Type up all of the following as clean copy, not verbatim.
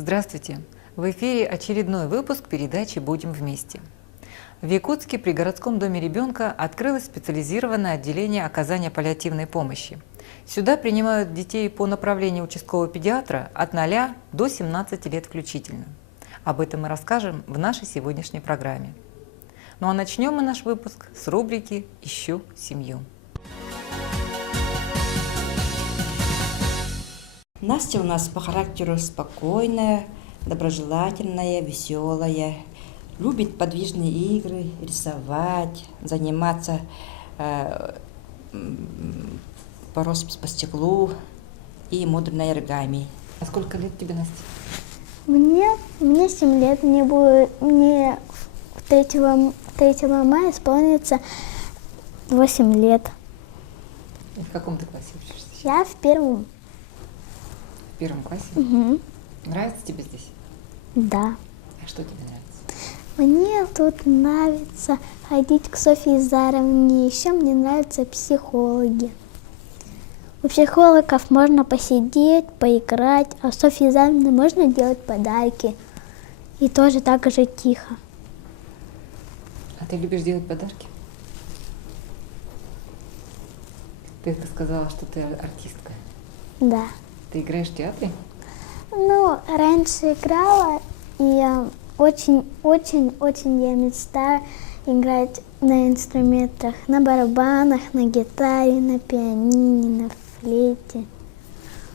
Здравствуйте! В эфире очередной выпуск передачи «Будем вместе». В Якутске при городском доме ребенка открылось специализированное отделение оказания паллиативной помощи. Сюда принимают детей по направлению участкового педиатра от 0 до 17 лет включительно. Об этом мы расскажем в нашей сегодняшней программе. Ну а начнем мы наш выпуск с рубрики «Ищу семью». Настя у нас по характеру спокойная, доброжелательная, веселая, любит подвижные игры, рисовать, заниматься по росписи по стеклу и модульной оригами. А сколько лет тебе, Настя? Мне 7 лет, мне 3 мая исполнится 8 лет. И в каком ты классе учишься? Я в первом. В первом классе? Угу. Нравится тебе здесь? Да. А что тебе нравится? Мне тут нравится ходить к Софье Заровне, еще мне нравятся психологи. У психологов можно посидеть, поиграть, а у Софьи Заровны можно делать подарки. И тоже так же тихо. А ты любишь делать подарки? Ты сказала, что ты артистка. Да. Ты играешь в театре? Ну, раньше играла, и очень я мечтаю играть на инструментах, на барабанах, на гитаре, на пианино, на флейте.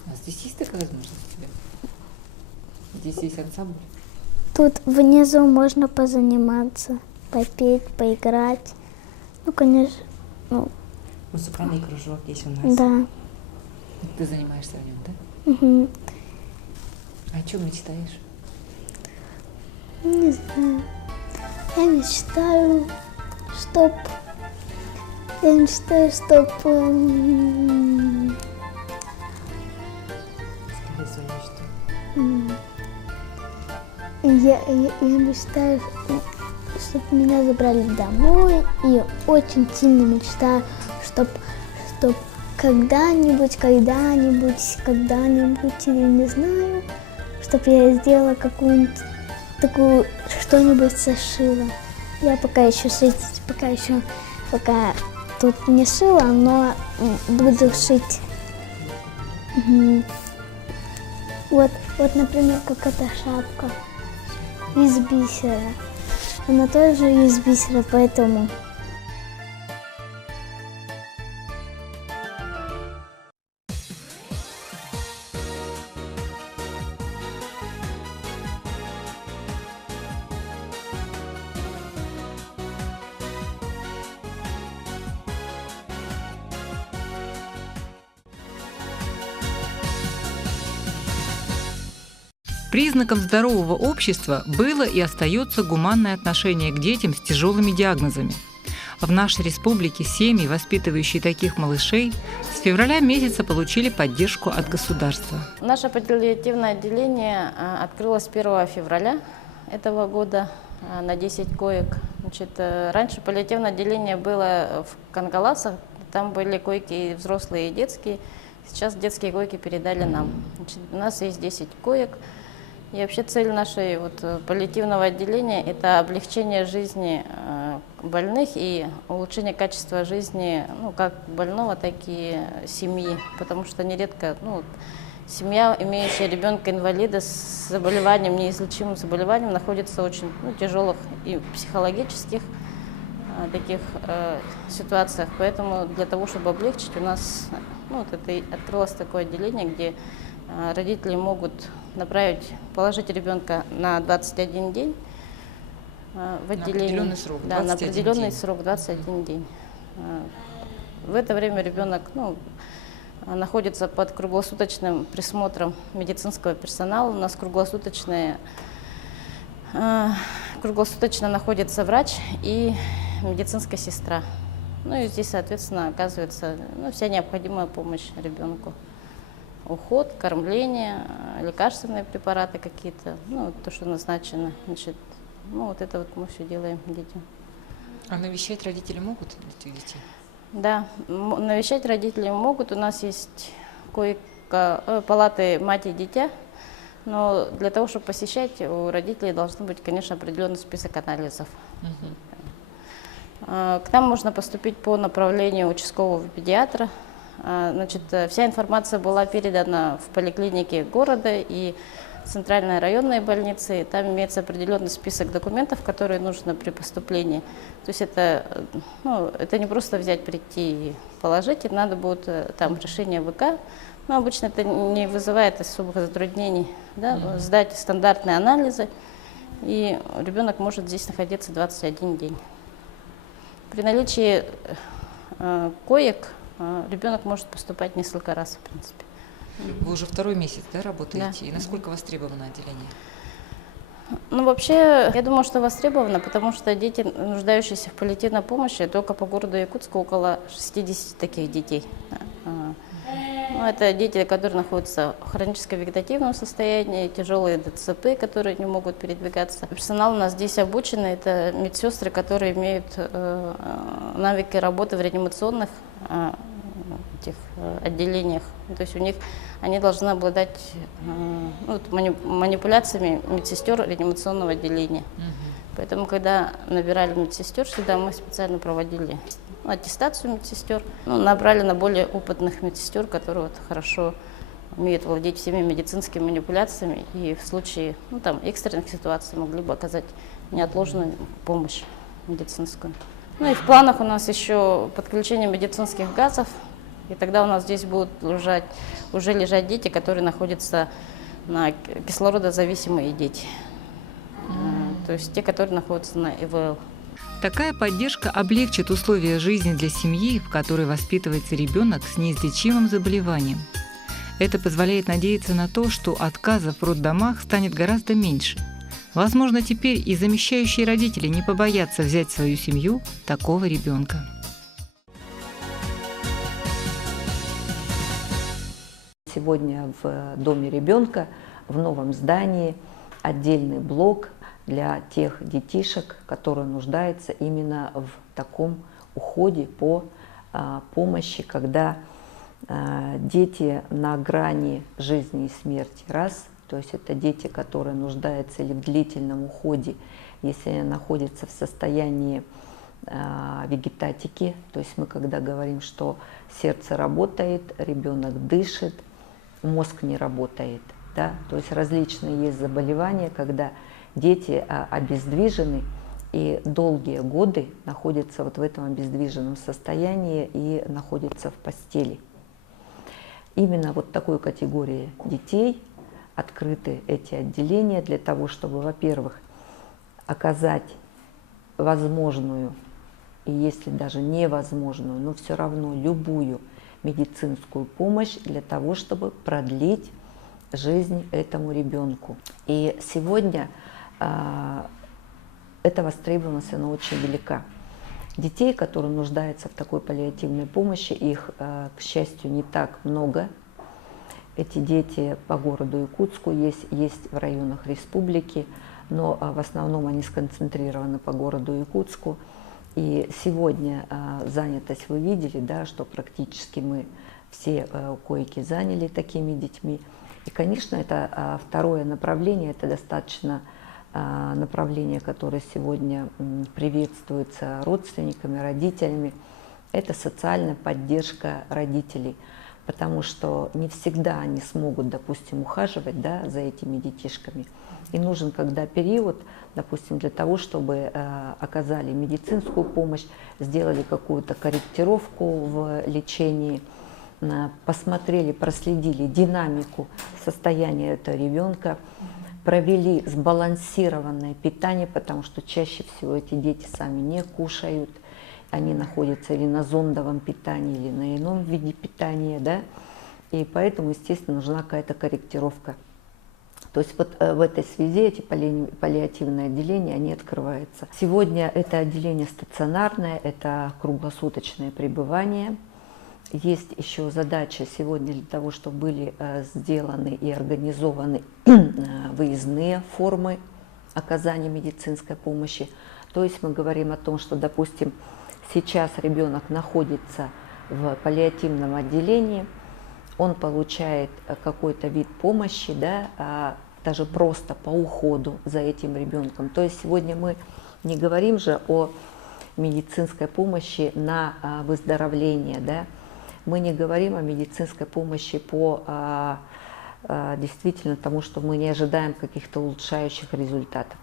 А здесь есть такая возможность у тебя? Здесь есть ансамбль? Тут внизу можно позаниматься, попеть, поиграть. Ну, конечно, Музыкальный кружок есть у нас. да. Ты занимаешься в нем, да? Угу. О чем мечтаешь? Не знаю. Я мечтаю, чтоб Скажи свою мечту. Я мечтаю, чтобы меня забрали домой, и очень сильно мечтаю, чтоб когда-нибудь, или не знаю, чтобы я сделала какую-нибудь такую, что-нибудь сошила. Я пока тут не шила, но буду шить. Угу. Вот, например, как эта шапка из бисера. Она тоже из бисера, поэтому... Признаком здорового общества было и остается гуманное отношение к детям с тяжелыми диагнозами. В нашей республике семьи, воспитывающие таких малышей, с февраля месяца получили поддержку от государства. Наше паллиативное отделение открылось 1 февраля этого года на 10 коек. Раньше паллиативное отделение было в Кангаласах, там были койки и взрослые, и детские. Сейчас детские койки передали нам. У нас есть 10 коек. И вообще цель нашей паллиативного отделения – это облегчение жизни больных и улучшение качества жизни как больного, так и семьи. Потому что нередко семья, имеющая ребенка-инвалида с заболеванием, неизлечимым заболеванием, находится в очень тяжелых и психологических таких ситуациях. Поэтому для того, чтобы облегчить, у нас открылось такое отделение, где родители могут положить ребенка на 21 день в отделении. На определенный срок, да, на определенный срок, 21 день. В это время ребенок находится под круглосуточным присмотром медицинского персонала. У нас круглосуточно находится врач и медицинская сестра. И здесь, соответственно, оказывается вся необходимая помощь ребенку. Уход, кормление, лекарственные препараты какие-то, то, что назначено. Это мы все делаем детям. А навещать родители могут этих детей? Да, навещать родители могут. У нас есть палаты мать и дитя. Но для того, чтобы посещать, у родителей должен быть, конечно, определенный список анализов. К нам можно поступить по направлению участкового педиатра. Значит, вся информация была передана в поликлинике города и центральной районной больницы. Там имеется определенный список документов, которые нужно при поступлении. То есть это не просто взять, прийти и положить, и надо будет там решение ВК. Но обычно это не вызывает особых затруднений. Да? Сдать стандартные анализы, и ребенок может здесь находиться 21 день. При наличии коек ребенок может поступать несколько раз, в принципе. Вы уже второй месяц, да, работаете? Да. И насколько востребовано отделение? Ну, вообще, я думаю, что востребовано, потому что дети, нуждающиеся в паллиативной помощи, только по городу Якутску около 60 таких детей. Ну, это дети, которые находятся в хроническо-вегетативном состоянии, тяжелые ДЦП, которые не могут передвигаться. Персонал у нас здесь обученный, это медсестры, которые имеют навыки работы в реанимационных отделениях. То есть у них они должны обладать манипуляциями медсестер реанимационного отделения. Поэтому, когда набирали медсестер сюда, мы специально проводили аттестацию медсестер, набрали на более опытных медсестер, которые хорошо умеют владеть всеми медицинскими манипуляциями и в случае экстренных ситуаций могли бы оказать неотложную помощь медицинскую. Ну и в планах у нас еще подключение медицинских газов, и тогда у нас здесь будут уже лежать дети, которые находятся на кислородозависимые дети, то есть те, которые находятся на ИВЛ. Такая поддержка облегчит условия жизни для семьи, в которой воспитывается ребенок с неизлечимым заболеванием. Это позволяет надеяться на то, что отказов в роддомах станет гораздо меньше. Возможно, теперь и замещающие родители не побоятся взять в свою семью такого ребенка. Сегодня в Доме ребенка, в новом здании, отдельный блок для тех детишек, которые нуждаются именно в таком уходе по помощи, когда дети на грани жизни и смерти. Раз, то есть это дети, которые нуждаются или в длительном уходе, если они находятся в состоянии вегетатики, то есть мы когда говорим, что сердце работает, ребенок дышит, мозг не работает, да? То есть различные есть заболевания, когда дети обездвижены и долгие годы находятся вот в этом обездвиженном состоянии и находятся в постели. Именно вот такой категории детей открыты эти отделения для того, чтобы, во-первых, оказать возможную, и если даже невозможную, но все равно любую медицинскую помощь для того, чтобы продлить жизнь этому ребенку. И сегодня эта востребованность, она очень велика. Детей, которые нуждаются в такой паллиативной помощи, их, к счастью, не так много. Эти дети по городу Якутску есть в районах республики, но в основном они сконцентрированы по городу Якутску. И сегодня занятость вы видели, да, что практически мы все койки заняли такими детьми. И, конечно, это второе направление, это достаточно направление, которое сегодня приветствуется родственниками, родителями. Это социальная поддержка родителей, потому что не всегда они смогут, допустим, ухаживать, да, за этими детишками. И нужен когда период, допустим, для того, чтобы оказали медицинскую помощь, сделали какую-то корректировку в лечении, посмотрели, проследили динамику состояния этого ребенка, провели сбалансированное питание, потому что чаще всего эти дети сами не кушают, они находятся или на зондовом питании, или на ином виде питания, да, и поэтому, естественно, нужна какая-то корректировка. То есть вот в этой связи эти паллиативные отделения, они открываются. Сегодня это отделение стационарное, это круглосуточное пребывание. Есть еще задача сегодня для того, чтобы были сделаны и организованы выездные формы оказания медицинской помощи. То есть мы говорим о том, что, допустим, сейчас ребенок находится в паллиативном отделении, он получает какой-то вид помощи, да, даже просто по уходу за этим ребенком. То есть сегодня мы не говорим же о медицинской помощи на выздоровление, да? Мы не говорим о медицинской помощи по действительно тому, что мы не ожидаем каких-то улучшающих результатов.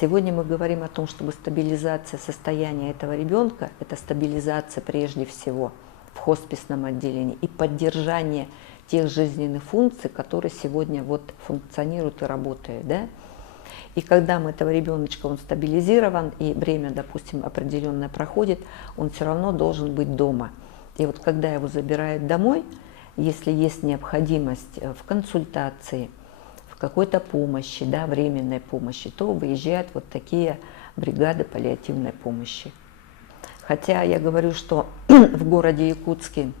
Сегодня мы говорим о том, чтобы стабилизация состояния этого ребенка, это стабилизация прежде всего в хосписном отделении и поддержание тех жизненных функций, которые сегодня вот функционируют и работают, да? И когда мы этого ребеночка, он стабилизирован, и время, допустим, определенное проходит, он все равно должен быть дома. И вот когда его забирают домой, если есть необходимость в консультации, в какой-то помощи, да, временной помощи, то выезжают вот такие бригады паллиативной помощи. Хотя я говорю, что в городе Якутске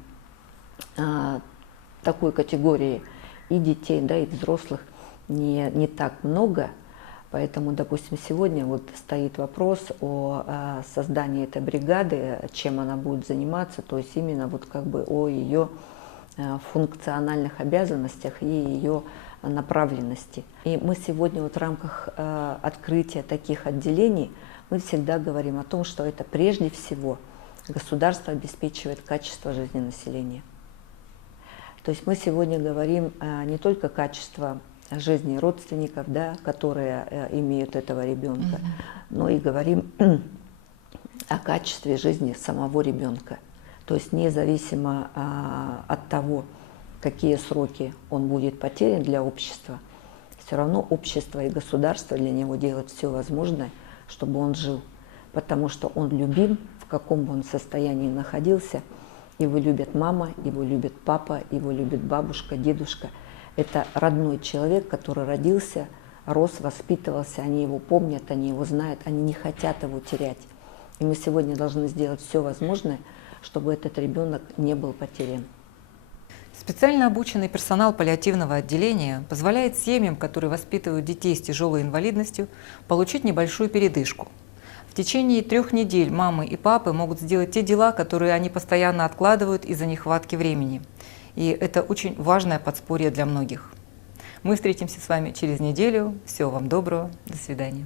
такой категории и детей, да, и взрослых не так много. Поэтому, допустим, сегодня вот стоит вопрос о создании этой бригады, чем она будет заниматься, то есть именно вот как бы о ее функциональных обязанностях и ее направленности. И мы сегодня вот в рамках открытия таких отделений мы всегда говорим о том, что это прежде всего государство обеспечивает качество жизни населения. То есть мы сегодня говорим не только качество жизни родственников, да, которые имеют этого ребенка, но и говорим о качестве жизни самого ребенка. То есть независимо от того, какие сроки он будет потерян для общества, все равно общество и государство для него делают все возможное, чтобы он жил. Потому что он любим, в каком бы он состоянии находился. Его любит мама, его любит папа, его любит бабушка, дедушка. Это родной человек, который родился, рос, воспитывался, они его помнят, они его знают, они не хотят его терять. И мы сегодня должны сделать все возможное, чтобы этот ребенок не был потерян. Специально обученный персонал паллиативного отделения позволяет семьям, которые воспитывают детей с тяжелой инвалидностью, получить небольшую передышку. В течение 3 недель мамы и папы могут сделать те дела, которые они постоянно откладывают из-за нехватки времени. И это очень важное подспорье для многих. Мы встретимся с вами через неделю. Всего вам доброго. До свидания.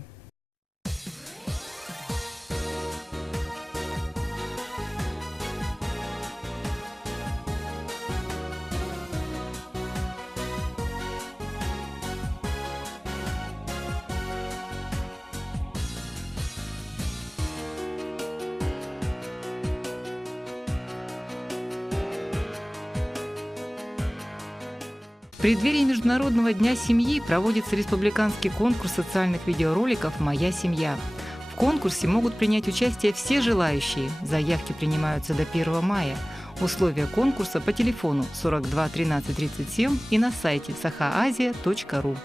В преддверии Международного дня семьи проводится республиканский конкурс социальных видеороликов «Моя семья». В конкурсе могут принять участие все желающие. Заявки принимаются до 1 мая. Условия конкурса по телефону 42 13 37 и на сайте sahaazia.ru.